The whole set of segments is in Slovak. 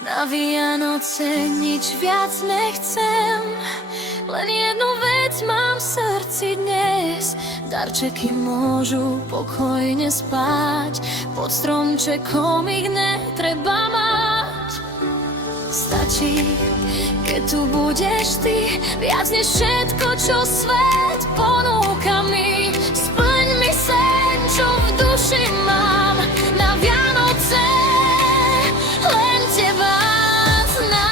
Na Vianoce nič viac nechcem, len jednu vec mám v srdci dnes. Darčeky môžu pokojne spať, pod stromčekom ich netreba mať. Stačí, keď tu budeš ty, viac než všetko, čo svet ponúka mi. Splň mi sen, čo v duši mám, na Vianoce len teba znám.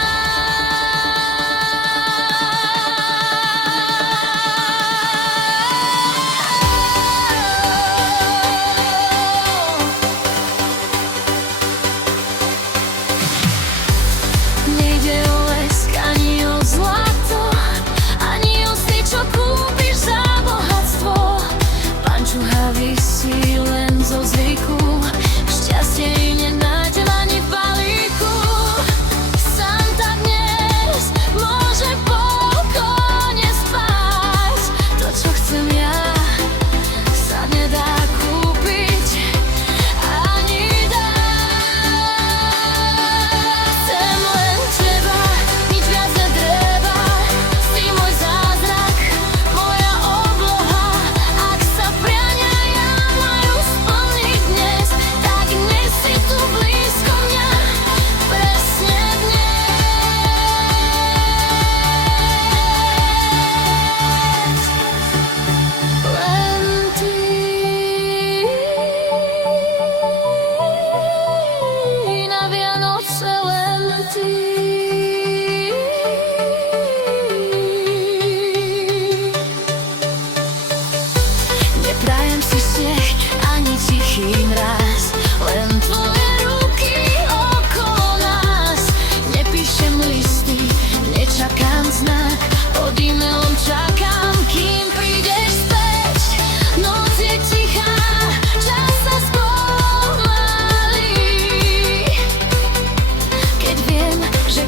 Nejde o lesk, ani o zlato, ani o si, čo kúpiš za bohatstvo. Pančucha visí len zo zvyku, šťastie jej nenájdem ani v balíku. Santa dnes môže pokojne spať, to, čo chcem ja, sa nedá kúpiť ani dať. Chcem len teba, nič viac netreba, si môj zázrak, moja obloha. Ak sa priania ja majú splniť dnes, tak dnes si tu blízko mňa, presne dnes. Len ty, na Vianoce len ty. Neprajem si sneh ani tichý mráz, len tvoje ruky okolo nás. Nepíšem listy, nečakám znak, pod e-mailom čakám, kým prídeš späť. Noc je tichá, čas sa spomalí, keď viem, že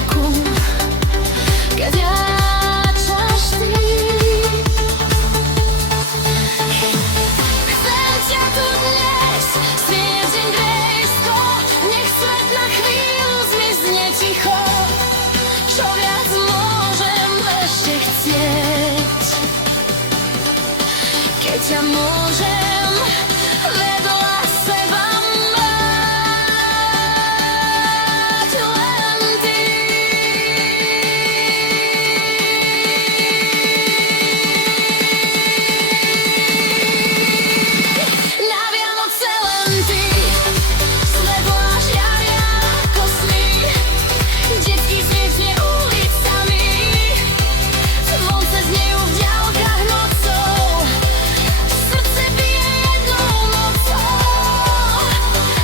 keď kráčaš ty. Chcem ťa tu dnes, svietiť grejsko, nech svet na chvíľu zmizne ticho. Čo viac môžem ešte chcieť, keď ťa môžem vedľa seba mať. Len ty. Na Vianoce len ty, svetlá žiaria ako sny, detský smiech znie ulicami, zvonce znejú v diaľkách nocou, srdce bije jednou nocou.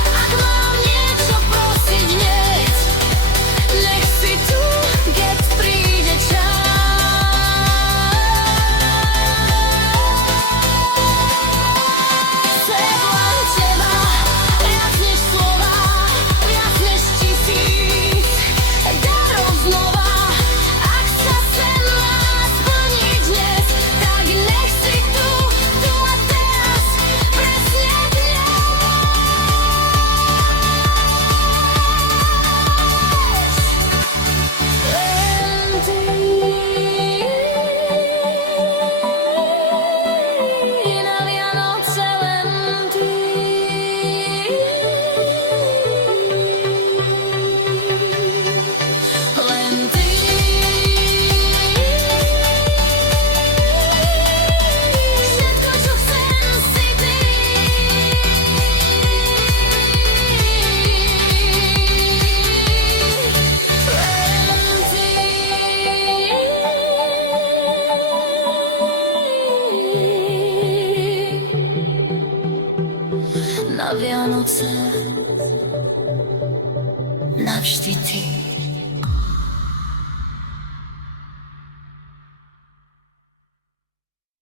Ak mám niečo prosiť hneď, nech si tu, keď príde čas. Chcem len teba, viac než slova, viac než 1000 darov znova. Ak sa sen má splniť dnes, tak nech si tu a teraz, presne dnes. Len ty, na Vianoce len ty. Len ty. Všetko, čo chcem, si ty. Len ty. Na Vianoce navždy ty.